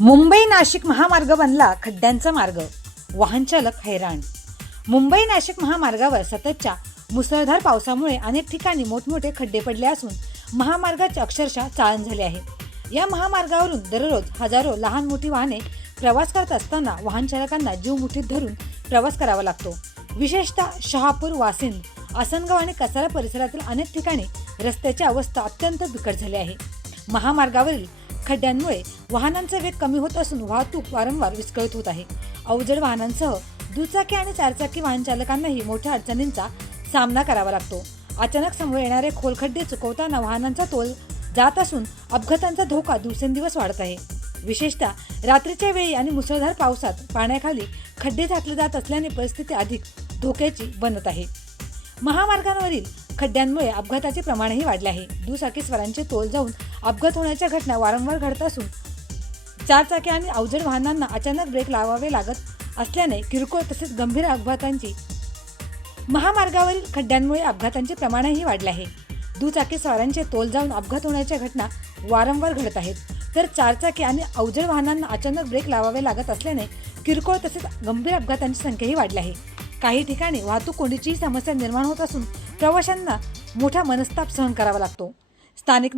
मुंबई नाशिक महामार्ग बनला खड्ड्यांचा मार्ग, वाहन चालक हैराण। मुंबई नाशिक महामार्गावर सततच्या मुसळधार पावसामुळे अनेक ठिकाणी मोठमोठे खड्डे पडले असून महामार्गाचे अक्षरशः चाळण झाले आहे। या महामार्गावरून दररोज हजारो लहान मोठी वाहने प्रवास करत असताना वाहन चालकांना जीव मुठीत धरून प्रवास करावा लागतो। विशेषतः शहापूर, वासिंद, आसनगाव आणि कसारा परिसरातील अनेक ठिकाणी रस्त्याची अवस्था अत्यंत बिकट झाली आहे। महामार्गावरील खड्ड्यांमुळे वाहनांचा वेग कमी होत असून वाहतूक वारंवार विस्कळीत होत आहे। अवजड वाहनांसह दुचाकी आणि चारचाकी वाहन चालकांनाही मोठ्या अडचणींचा सामना करावा लागतो। अचानक समोर येणारे खोल खड्डे चुकवताना वाहनांचा तोल जात असून अपघातांचा धोका दिवसेंदिवस वाढत आहे। विशेषतः रात्रीच्या वेळी आणि मुसळधार पावसात पाण्याखाली खड्डे झाकले जात असल्याने परिस्थिती अधिक धोक्याची बनत आहे। महामार्गावरील खड्ड्यांमुळे अपघाताचे प्रमाणही वाढले आहे। दुचाकीस्वारांचे तोल जाऊन अपघात होण्याच्या घटना वारंवार घडत असून चारचाकी आणि अवजड वाहनांना अचानक ब्रेक लावावे लागत असल्याने किरकोळ तसेच गंभीर अपघातांची महामार्गावरील खड्ड्यांमुळे अपघातांचे प्रमाणही वाढले आहे। दुचाकीस्वारांचे तोल जाऊन अपघात होण्याच्या घटना वारंवार घडत आहेत, तर चारचाकी आणि अवजड वाहनांना अचानक ब्रेक लावावे लागत असल्याने किरकोळ तसेच गंभीर अपघातांची संख्याही वाढली आहे। काही ठिकाणी वाहतूक कोंडीची समस्या निर्माण होत असून प्रवाशांना मोठा मनस्ताप सहन करावा लागतो। स्थानिक